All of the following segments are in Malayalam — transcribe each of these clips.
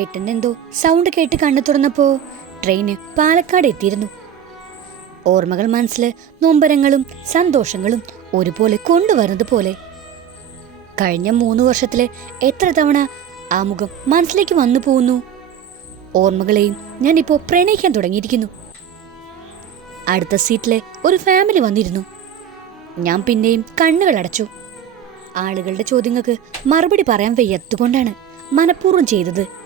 പെട്ടെന്ന് എന്തോ സൗണ്ട് കേട്ട് കണ്ണു തുറന്നപ്പോ ട്രെയിന് പാലക്കാട് എത്തിയിരുന്നു. ഓർമ്മകൾ മനസ്സിൽ നൊമ്പരങ്ങളും സന്തോഷങ്ങളും ഒരുപോലെ കൊണ്ടുവരുന്നത് പോലെ. കഴിഞ്ഞ മൂന്ന് വർഷത്തിൽ എത്ര തവണ ആ മുഖം മനസ്സിലേക്ക് വന്നു പോകുന്നു ഓർമ്മകളെയും ഞാനിപ്പോ പ്രണയിക്കാൻ തുടങ്ങിയിരിക്കുന്നു. അടുത്ത സീറ്റിലെ ഒരു ഫാമിലി വന്നിരുന്നു. ഞാൻ പിന്നെയും കണ്ണുകൾ അടച്ചു. ആളുകളുടെ ചോദ്യങ്ങൾക്ക് മറുപടി പറയാൻ വയ്യത്തുകൊണ്ടാണ് മനഃപൂർവം ചെയ്തത്.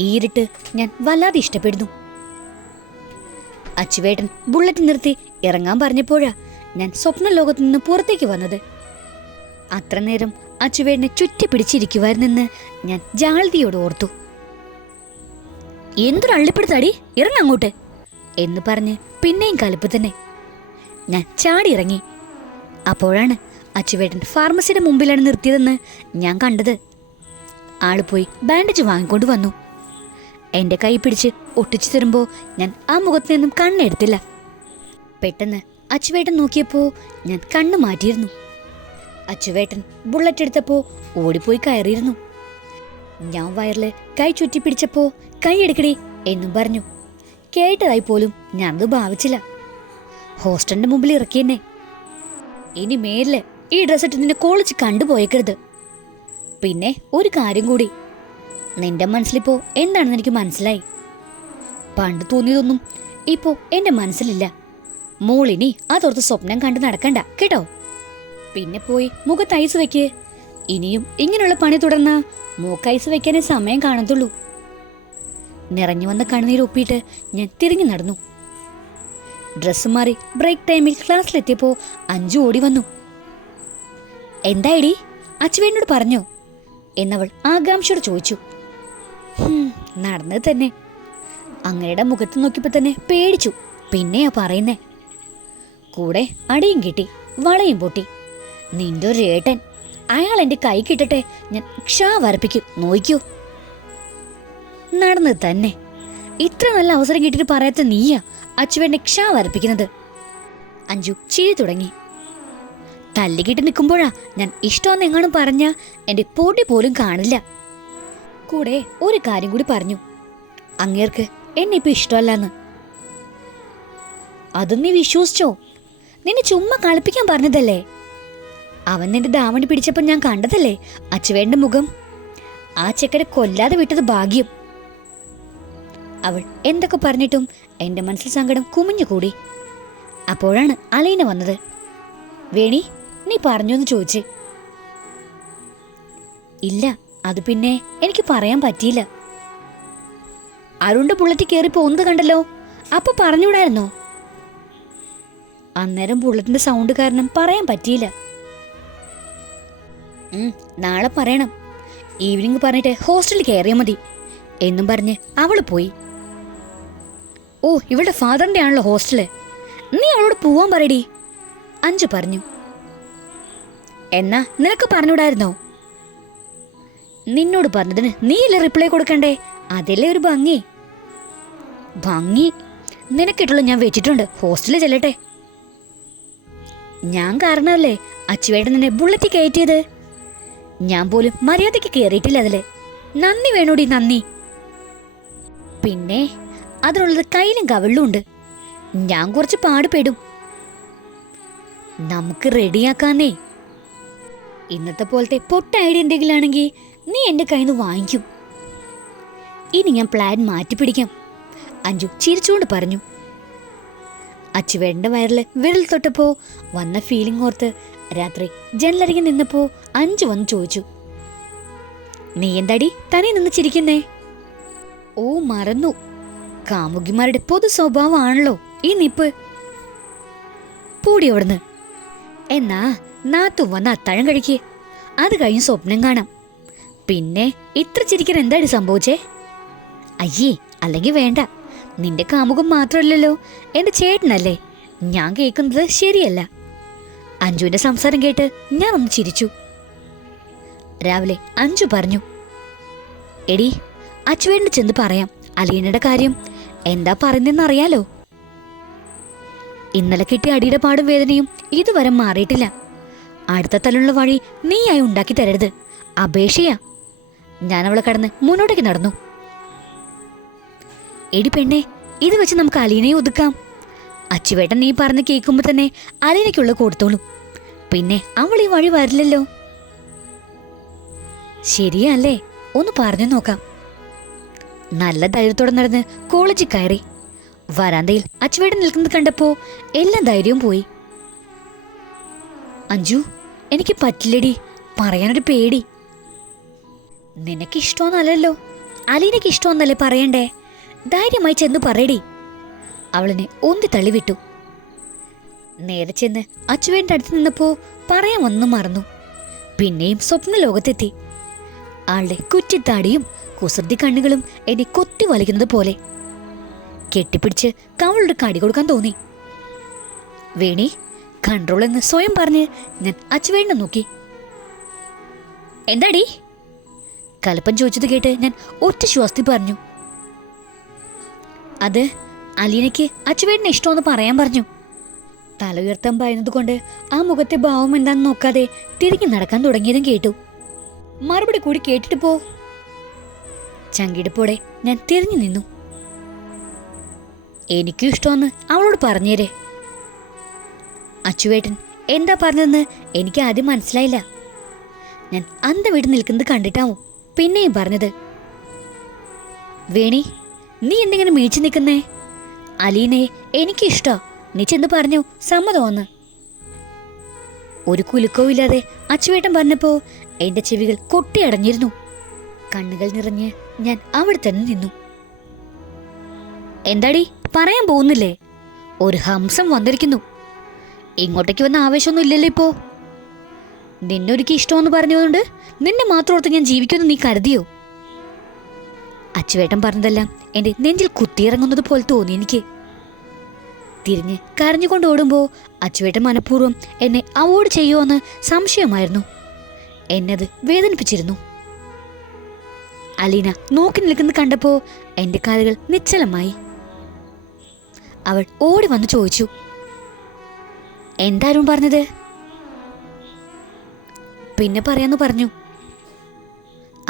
ഈ ഇരുട്ട് ഞാൻ വല്ലാതെ ഇഷ്ടപ്പെടുന്നു. അച്ചുവേട്ടൻ ബുള്ളറ്റ് നിർത്തി ഇറങ്ങാൻ പറഞ്ഞപ്പോഴാ ഞാൻ സ്വപ്ന ലോകത്തു നിന്ന് പുറത്തേക്ക് വന്നത്. അത്ര നേരം അച്ചുവേട്ടനെ ചുറ്റി പിടിച്ചിരിക്കുവായിരുന്നെന്ന് ഞാൻ ജാൾതിയോട് ഓർത്തു. എന്തൊരു അള്ളിപ്പെടുത്താടി ഇറങ്ങങ്ങോട്ട് എന്ന് പറഞ്ഞ് പിന്നെയും കലിപ്പ് തന്നെ. ഞാൻ ചാടി ഇറങ്ങി അപ്പോഴാണ് അച്ചുവേട്ടൻ ഫാർമസിയുടെ മുമ്പിലാണ് നിർത്തിയതെന്ന് ഞാൻ കണ്ടത്. ആൾ പോയി ബാൻഡേജ് വാങ്ങിക്കൊണ്ട് വന്നു. എന്റെ കൈ പിടിച്ച് ഒട്ടിച്ചു തരുമ്പോൾ ഞാൻ ആ മുഖത്ത് നിന്നും കണ്ണെടുത്തില്ല. പെട്ടെന്ന് അച്ചുവേട്ടൻ നോക്കിയപ്പോൾ ഞാൻ കണ്ണു മാറ്റിയിരുന്നു. അച്ചുവേട്ടൻ ബുള്ളറ്റ് എടുത്തപ്പോൾ ഓടിപ്പോയി കയറിയിരുന്നു. ഞാൻ വയറിൽ കൈ ചുറ്റി പിടിച്ചപ്പോൾ കൈ എടുക്കടി എന്നും പറഞ്ഞു. കേട്ടതായി പോലും ഞാനത് ഭാവിച്ചില്ല. ഹോസ്റ്റലിന്റെ മുമ്പിൽ ഇറക്കിയെന്നെ. ഇനി മേലിൽ ഈ ഡ്രസ്സ് ഇട്ട് നിന്നെ കോളിച്ച് കണ്ടുപോയേക്കരുത്. പിന്നെ ഒരു കാര്യം കൂടി. നിന്റെ മനസ്സിലിപ്പോ എന്താണെന്ന് എനിക്ക് മനസ്സിലായി. പണ്ട് തോന്നിയതൊന്നും ഇപ്പോ എന്റെ മനസ്സിലില്ല. മോളിനി അതോർത്ത് സ്വപ്നം കണ്ട് നടക്കണ്ട കേട്ടോ? പിന്നെ പോയി മുഖത്ത് ഐസ് വെക്ക്. ഇനിയും ഇങ്ങനെയുള്ള പണി തുടർന്ന മൂക്ക് ഐസ് വെക്കാനേ സമയം കാണത്തുള്ളൂ. നിറഞ്ഞു വന്ന കണ്ണുനീർ ഒപ്പിയിട്ട് ഞാൻ തിരിഞ്ഞു നടന്നു. ഡ്രസ്സ് മാറി ബ്രേക്ക് ടൈമിൽ ക്ലാസ്സിലെത്തിയപ്പോ അഞ്ചു ഓടി വന്നു. എന്തായിടി അച്ചുവേനോട് പറഞ്ഞോ. എന്നവൾ ആകാംക്ഷയോട് ചോദിച്ചു. "ഹും, നടന്നത് തന്നെ. അങ്ങയുടെ മുഖത്ത് നോക്കിയപ്പോ തന്നെ പേടിച്ചു. പിന്നെയാ പറയുന്നേ. കൂടെ അടിയും കിട്ടി വളയും പൊട്ടി. നിന്റെ ഒരു ഏട്ടൻ അയാൾ എന്റെ കൈ കിട്ടട്ടെ ഞാൻ ക്ഷാ വരപ്പിക്കും നോയിക്കൂ. നടന്നത് തന്നെ. ഇത്ര നല്ല അവസരം കിട്ടിയിട്ട് പറയാത്ത നീയാ അച്ചുവേന്റെ ക്ഷാ വരപ്പിക്കുന്നത് അഞ്ജു ചിരി തുടങ്ങി. തല്ലിക്കിട്ട് നിൽക്കുമ്പോഴാ ഞാൻ ഇഷ്ടമെന്ന് എങ്ങാനും പറഞ്ഞ എന്റെ പൊടി പോലും കാണില്ല. കൂടെ ഒരു കാര്യം കൂടി പറഞ്ഞു. അങ്ങേർക്ക് എന്നെ ഇപ്പൊ ഇഷ്ടമല്ലെന്ന്. അതും നീ വിശ്വസിച്ചോ? നിന്നെ ചുമ്മാ കളിപ്പിക്കാൻ പറഞ്ഞതല്ലേ? അവൻ നിന്റെ ദാവണി പിടിച്ചപ്പോൾ ഞാൻ കണ്ടതല്ലേ? അച്ചുവേന്റെ മുഖം. ആ ചെക്കനെ കൊല്ലാതെ വിട്ടത് ഭാഗ്യം. അവൾ എന്തൊക്കെ പറഞ്ഞിട്ടും എന്റെ മനസ്സിൽ സങ്കടം കുമിഞ്ഞുകൂടി അപ്പോഴാണ് അലൈന വന്നത്. വേണി നീ പറഞ്ഞു എന്ന് ചോദിച്ച്. ഇല്ല അത് പിന്നെ എനിക്ക് പറയാൻ പറ്റിയില്ല. അരുണ്ട് ബുള്ളറ്റ് കയറി പോകുന്നത് കണ്ടല്ലോ. അപ്പൊ പറഞ്ഞുകൂടായിരുന്നോ അന്നേരം ബുള്ളറ്റിന്റെ സൗണ്ട് കാരണം പറയാൻ പറ്റിയില്ല. നാളെ പറയണം. ഈവനിങ് പറഞ്ഞിട്ട് ഹോസ്റ്റലിൽ കയറിയാൽ മതി. എന്നും പറഞ്ഞ് അവൾ പോയി. ഓ ഇവളുടെ ഫാദറിന്റെ ആണല്ലോ ഹോസ്റ്റൽ നീ അവളോട് പോവാൻ പറയടി. അഞ്ചു പറഞ്ഞു. എന്നാ നിനക്ക് പറഞ്ഞുകൂടായിരുന്നോ നിന്നോട് പറഞ്ഞതിന് നീയല്ലേ റിപ്ലൈ കൊടുക്കണ്ടേ? അതല്ലേ ഒരു ഭംഗി? ഭംഗി? നിനക്കിട്ടുള്ള ഞാൻ വെച്ചിട്ടുണ്ട്. ഹോസ്റ്റലിൽ ചെല്ലട്ടെ. ഞാൻ കാരണമല്ലേ? അച്ചുവേട്ടൻ നിന്നെ ബുള്ളറ്റ് കയറ്റിയത്? ഞാൻ പോലും മര്യാദയ്ക്ക് കയറിയിട്ടില്ല അതിൽ. നന്ദി വേണോടി നന്ദി. പിന്നെ അതിനുള്ളത് കയ്യിലും കവിളിലും ഉണ്ട്. ഞാൻ കുറച്ച് പാടുപെടും. നമുക്ക് റെഡിയാക്കാന്നേ ഇന്നത്തെ പോലത്തെ പൊട്ട ഐഡിയ എന്തെങ്കിലും ആണെങ്കിൽ നീ എന്റെ കയ്യിൽ നിന്ന് വാങ്ങിക്കും. ഇനി ഞാൻ പ്ലാൻ മാറ്റിപ്പിടിക്കാം. അഞ്ജു ചിരിച്ചുകൊണ്ട് പറഞ്ഞു. അച്ചുവേട്ടന്റെ വയറിൽ വിരൽ തൊട്ടപ്പോ വന്ന ഫീലിംഗ് ഓർത്ത് രാത്രി ജനലരികെ നിന്നപ്പോ അഞ്ചു വന്ന് ചോദിച്ചു. നീ എന്താടി തനി നിന്ന് ചിരിക്കുന്നേ? ഓ മറന്നു. കാമുകിമാരുടെ പൊതു സ്വഭാവമാണല്ലോ ഈ നിപ്പ്. പൂടി അവിടുന്ന്. എന്നാ നാത്തു വന്ന് അത്താഴം കഴിക്കേ. അത് കഴിഞ്ഞ് സ്വപ്നം കാണാം. പിന്നെ ഇത്ര ചിരിക്കാൻ എന്താടി സംഭവിച്ചേ? അയ്യേ അല്ലെങ്കിൽ വേണ്ട. നിന്റെ കാമുകം മാത്രമല്ലല്ലോ. എന്റെ ചേട്ടനല്ലേ. ഞാൻ കേൾക്കുന്നത് ശരിയല്ല. അഞ്ജുവിന്റെ സംസാരം കേട്ട് ഞാൻ ഒന്ന് ചിരിച്ചു. രാവിലെ അഞ്ജു പറഞ്ഞു എടി അച്ചുവേണ്ട ചെന്ന് പറയാം. അലീനയുടെ കാര്യം എന്താ പറയുന്നതെന്ന് അറിയാലോ ഇന്നലെ കിട്ടിയ അടിയുടെ പാടും വേദനയും ഇതുവരെ മാറിയിട്ടില്ല. അടുത്ത തലുള്ള വഴി നീയായി ഉണ്ടാക്കി തരരുത്. അപേക്ഷയാ. ഞാൻ അവളെ കടന്ന് മുന്നോട്ടേക്ക് നടന്നു. എടി പെണ്ണേ ഇത് വെച്ച് നമുക്ക് അലീനയെ ഒതുക്കാം. അച്ചുവേട്ടൻ നീ പറഞ്ഞ് കേൾക്കുമ്പോൾ തന്നെ അലീനയ്ക്കുള്ള കൊടുത്തോളൂ പിന്നെ അവൾ ഈ വഴി വരില്ലല്ലോ. ശരിയല്ലേ? ഒന്ന് പറഞ്ഞു നോക്കാം. നല്ല ധൈര്യത്തോടെ നടന്ന് കോളേജിൽ കയറി. വരാന്തയിൽ അച്ചുവേട്ടൻ നിൽക്കുന്നത് കണ്ടപ്പോ എല്ലാം ധൈര്യവും പോയി. അഞ്ജു എനിക്ക് പറ്റില്ലടി. പറയാനൊരു പേടി. നിനക്ക് ഇഷ്ടമെന്നല്ലല്ലോ അലീനയ്ക്ക് ഇഷ്ടമെന്നല്ലേ പറയണ്ടേ? ധൈര്യമായി ചെന്ന് പറയടി. അവളിനെ ഒന്നി തള്ളിവിട്ടു. നേരെ ചെന്ന് അച്ചുവേന്റെ അടുത്ത് നിന്നപ്പോ പറയാൻ ഒന്നും മറന്നു. പിന്നെയും സ്വപ്ന ലോകത്തെത്തി. ആളുടെ കുറ്റിത്താടിയും കുസൃതി കണ്ണുകളും എന്നെ കൊത്തി വലിക്കുന്നത് പോലെ. കെട്ടിപ്പിടിച്ച് കവളുടെ കടി കൊടുക്കാൻ തോന്നി. വേണി കൺട്രോൾ എന്ന് സ്വയം പറഞ്ഞ് ഞാൻ അച്ചുവേണ്ട നോക്കി. എന്താടി? കലപ്പൻ ചോദിച്ചത് കേട്ട് ഞാൻ ഒറ്റ ശ്വാസത്തിൽ പറഞ്ഞു. അത് അലീനയ്ക്ക് അച്ചുവേടിനെ ഇഷ്ടമെന്ന് പറയാൻ പറഞ്ഞു. തല ഉയർത്താൻ പറയുന്നത് കൊണ്ട് ആ മുഖത്തെ ഭാവം എന്താണെന്ന് നോക്കാതെ തിരിഞ്ഞു നടക്കാൻ തുടങ്ങിയതും കേട്ടു. മറുപടി കൂടി കേട്ടിട്ട് പോ. ചങ്കിടുപ്പോടെ ഞാൻ തിരിഞ്ഞു നിന്നു. എനിക്കും ഇഷ്ടമെന്ന് അവളോട് പറഞ്ഞേരെ. അച്ചുവേട്ടൻ എന്താ പറഞ്ഞതെന്ന് എനിക്ക് ആദ്യം മനസ്സിലായില്ല. ഞാൻ അന്ത വീട് നിൽക്കുന്നത് കണ്ടിട്ടാവും. പിന്നെയും പറഞ്ഞത് വേണി നീ എന്തെങ്കിലും മീച്ചു നിൽക്കുന്നേ? അലീനെ എനിക്ക് ഇഷ്ടാ നീ ചെന്ന് പറഞ്ഞു സമ്മതമാണ് ഒരു കുലുക്കവും ഇല്ലാതെ അച്ചുവേട്ടൻ പറഞ്ഞപ്പോ എന്റെ ചെവികൾ കൊട്ടിയടഞ്ഞിരുന്നു. കണ്ണുകൾ നിറഞ്ഞ് ഞാൻ അവിടെ തന്നെ നിന്നു. എന്താടി പറയാൻ പോകുന്നില്ലേ? ഒരു ഹംസം വന്നിരിക്കുന്നു. ഇങ്ങോട്ടേക്ക് വന്ന ആവേശമൊന്നും ഇല്ലല്ലോ ഇപ്പോ. നിന്നെ ഒരിക്കൽ ഇഷ്ടമെന്ന് പറഞ്ഞതുകൊണ്ട് നിന്നെ മാത്രം ഓർത്ത് ഞാൻ ജീവിക്കുമെന്ന് നീ കരുതിയോ? അച്ചുവേട്ടൻ പറഞ്ഞതെല്ലാം എന്റെ നെഞ്ചിൽ കുത്തിയിറങ്ങുന്നത് പോലെ തോന്നി എനിക്ക്. തിരിഞ്ഞ് കരഞ്ഞുകൊണ്ട് ഓടുമ്പോൾ അച്ചുവേട്ടൻ മനഃപൂർവം എന്നെ അവോയ്ഡ് ചെയ്യുമോയെന്ന് സംശയമായിരുന്നു. എന്നത് വേദനിപ്പിച്ചിരുന്നു. അലീന നോക്കി നിൽക്കുന്നത് കണ്ടപ്പോൾ എന്റെ കാലുകൾ നിശ്ചലമായി. അവൾ ഓടി വന്ന് ചോദിച്ചു എന്താരും പറഞ്ഞത്? പിന്നെ പറയാന്ന് പറഞ്ഞു.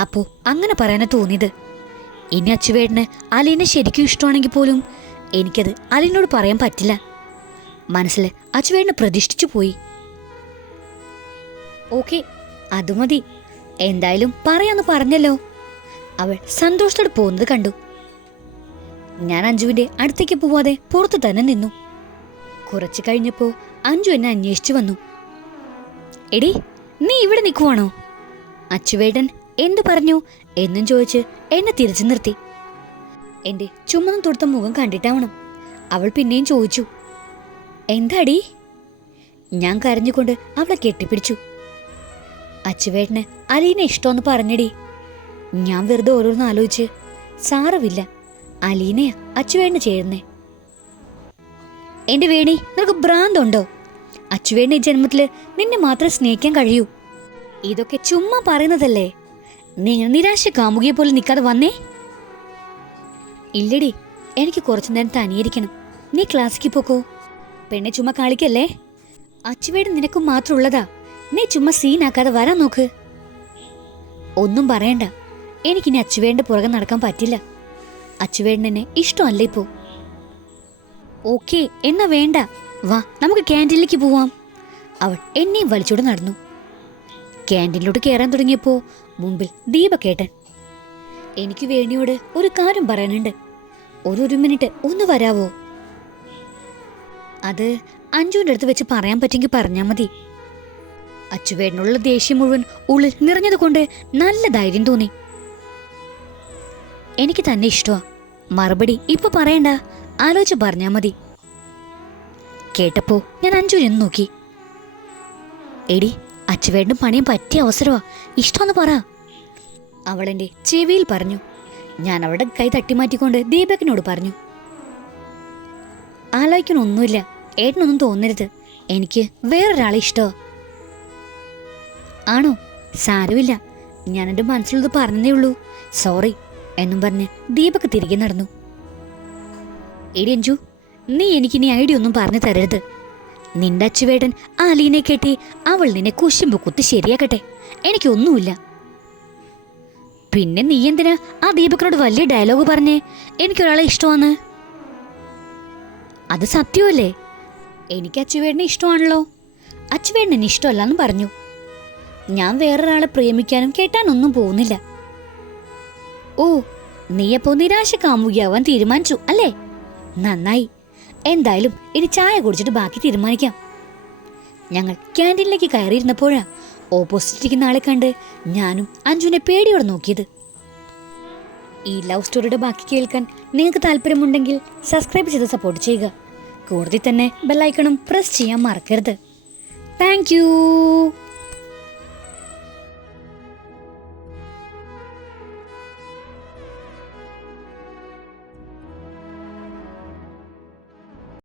അപ്പോ അങ്ങനെ പറയാനാ തോന്നിയത്. ഇനി അച്ചുവേട്ടന് അലീനെ ശരിക്കും ഇഷ്ടമാണെങ്കിൽ പോലും എനിക്കത് അലീനോട് പറയാൻ പറ്റില്ല. മനസ്സിൽ അച്ചുവേട്ടനെ പ്രതിഷ്ഠിച്ചു പോയി. ഓക്കെ അത് മതി. എന്തായാലും പറയാന്ന് പറഞ്ഞല്ലോ. അവൾ സന്തോഷത്തോടെ പോകുന്നത് കണ്ടു. ഞാൻ അഞ്ജുവിന്റെ അടുത്തേക്ക് പോവാതെ പുറത്തു തന്നെ നിന്നു. കുറച്ചു കഴിഞ്ഞപ്പോ അഞ്ജു എന്നെ അന്വേഷിച്ചു വന്നു. എടി നീ ഇവിടെ നിൽക്കുവാണോ? അച്ചുവേടൻ എന്തു പറഞ്ഞു? എന്നും ചോദിച്ച് എന്നെ തിരിച്ചു നിർത്തി. എന്റെ ചുമന്നും തൊടുത്ത മുഖം കണ്ടിട്ടാവണം. അവൾ പിന്നെയും ചോദിച്ചു എന്താടി? ഞാൻ കരഞ്ഞുകൊണ്ട് അവളെ കെട്ടിപ്പിടിച്ചു. അച്ചുവേട്ടന് അലീനെ ഇഷ്ടമെന്ന് പറഞ്ഞടി. ഞാൻ വെറുതെ ഓരോന്ന് ആലോചിച്ച് സാറുമില്ല അലീനയാ അച്ചുവേട്ടന് ചേരുന്നേ. എന്റെ വേണി നിനക്ക് ഭ്രാന്തുണ്ടോ? അച്ചുവേട്ടൻ ഈ ജന്മത്തിൽ നിന്നെ മാത്രം സ്നേഹിക്കാൻ കഴിയൂ. ഇതൊക്കെ ചുമ്മാ പറയുന്നതല്ലേ? നിങ്ങൾ നിരാശ കാമുകിയെ പോലെ നിൽക്കാതെ വന്നേ? ഇല്ലടി എനിക്ക് കുറച്ചു നേരം തനിയിരിക്കണം. നീ ക്ലാസ്സിക്ക് പോക്കോ? പെണ്ണെ ചുമ്മാ കാളിക്കല്ലേ? അച്ചുവേട് നിനക്ക് മാത്രം ഉള്ളതാ. നീ ചുമ്മാ സീനാക്കാതെ വരാൻ നോക്ക്. ഒന്നും പറയണ്ട. എനിക്കിനി അച്ചുവേടിന്റെ പുറകെ നടക്കാൻ പറ്റില്ല. അച്ചുവേടൻ എന്നെ ഇഷ്ടമല്ല ഇപ്പോ. ഓക്കേ എന്നാ വേണ്ട. വാ നമുക്ക് ക്യാന്റീനിലേക്ക് പോവാം. അവൾ എന്നെയും വലിച്ചോട് നടന്നു. ക്യാന്റീനിലോട്ട് കയറാൻ തുടങ്ങിയപ്പോ മുമ്പിൽ ദീപക്കേട്ടൻ എനിക്ക് വേണിയോട് ഒരു കാര്യം പറയാനുണ്ട്. ഒരു ഒരു മിനിറ്റ് ഒന്ന് വരാവോ? അത് അഞ്ജുവിന്റെ അടുത്ത് വെച്ച് പറയാൻ പറ്റുമെങ്കിൽ പറഞ്ഞാൽ മതി. അച്ചുവേടിനുള്ള ദേഷ്യം മുഴുവൻ ഉള്ളിൽ നിറഞ്ഞതുകൊണ്ട് നല്ല ധൈര്യം തോന്നി. എനിക്ക് തന്നെ ഇഷ്ടമാ മറുപടി ഇപ്പൊ പറയണ്ട. ആലോചിച്ച് പറഞ്ഞാ മതി. കേട്ടപ്പോ ഞാൻ അഞ്ജുവിനെ നോക്കി. എടി അച്ചുവേടിനും പണിയും പറ്റിയ അവസരമാ ഇഷ്ടമെന്ന് പറ. അവളെന്റെ ചെവിയിൽ പറഞ്ഞു. ഞാൻ അവളുടെ കൈ തട്ടിമാറ്റിക്കൊണ്ട് ദീപകിനോട് പറഞ്ഞു. ആലോചിക്കണൊന്നുമില്ല. ഏട്ടനൊന്നും തോന്നരുത്. എനിക്ക് വേറൊരാളെ ഇഷ്ടമാ ആണോ? സാരമില്ല. ഞാൻ എന്റെ മനസ്സിലുള്ളത് പറഞ്ഞേ ഉള്ളൂ. സോറി എന്നും പറഞ്ഞ് ദീപക് തിരികെ നടന്നു. എടി അഞ്ജു നീ എനിക്കിനി ഐഡിയ ഒന്നും പറഞ്ഞു തരരുത്. നിന്റെ അച്ചുവേടൻ ആ അലീനെ കെട്ടി അവൾ നിന്നെ കുശുമ്പ് കുത്തി ശരിയാക്കട്ടെ. എനിക്കൊന്നുമില്ല. പിന്നെ നീ എന്തിനാ ആ ദീപകനോട് വലിയ ഡയലോഗ് പറഞ്ഞേ? എനിക്കൊരാളെ ഇഷ്ടമാണ്. അത് സത്യമല്ലേ? എനിക്ക് അച്ചുവേടനെ ഇഷ്ടമാണല്ലോ. അച്ചുവേടൻ എന്നെ ഇഷ്ടമല്ലെന്ന് പറഞ്ഞു. ഞാൻ വേറൊരാളെ പ്രേമിക്കാനും കേട്ടാനൊന്നും പോകുന്നില്ല. ഓ നീയപ്പോ നിരാശ കാമുകിയാവാൻ തീരുമാനിച്ചു അല്ലേ? നന്നായി. എന്തായാലും ഇനി ചായ കുടിച്ചിട്ട് ബാക്കി തീരുമാനിക്കാം. ഞങ്ങൾ ക്യാന്റീനിലേക്ക് കയറിയിരുന്നപ്പോഴാ ഓപ്പോസിറ്റ് ഇരിക്കുന്ന ആളെ കണ്ട് ഞാനും അഞ്ജുവിനെ പേടിയോടെ നോക്കിയത്. ഈ ലവ് സ്റ്റോറിയുടെ ബാക്കി കേൾക്കാൻ നിങ്ങൾക്ക് താല്പര്യമുണ്ടെങ്കിൽ സബ്സ്ക്രൈബ് ചെയ്ത് സപ്പോർട്ട് ചെയ്യുക. കൂടുതൽ തന്നെ ബെല്ലൈക്കണും പ്രസ് ചെയ്യാൻ മറക്കരുത്. താങ്ക്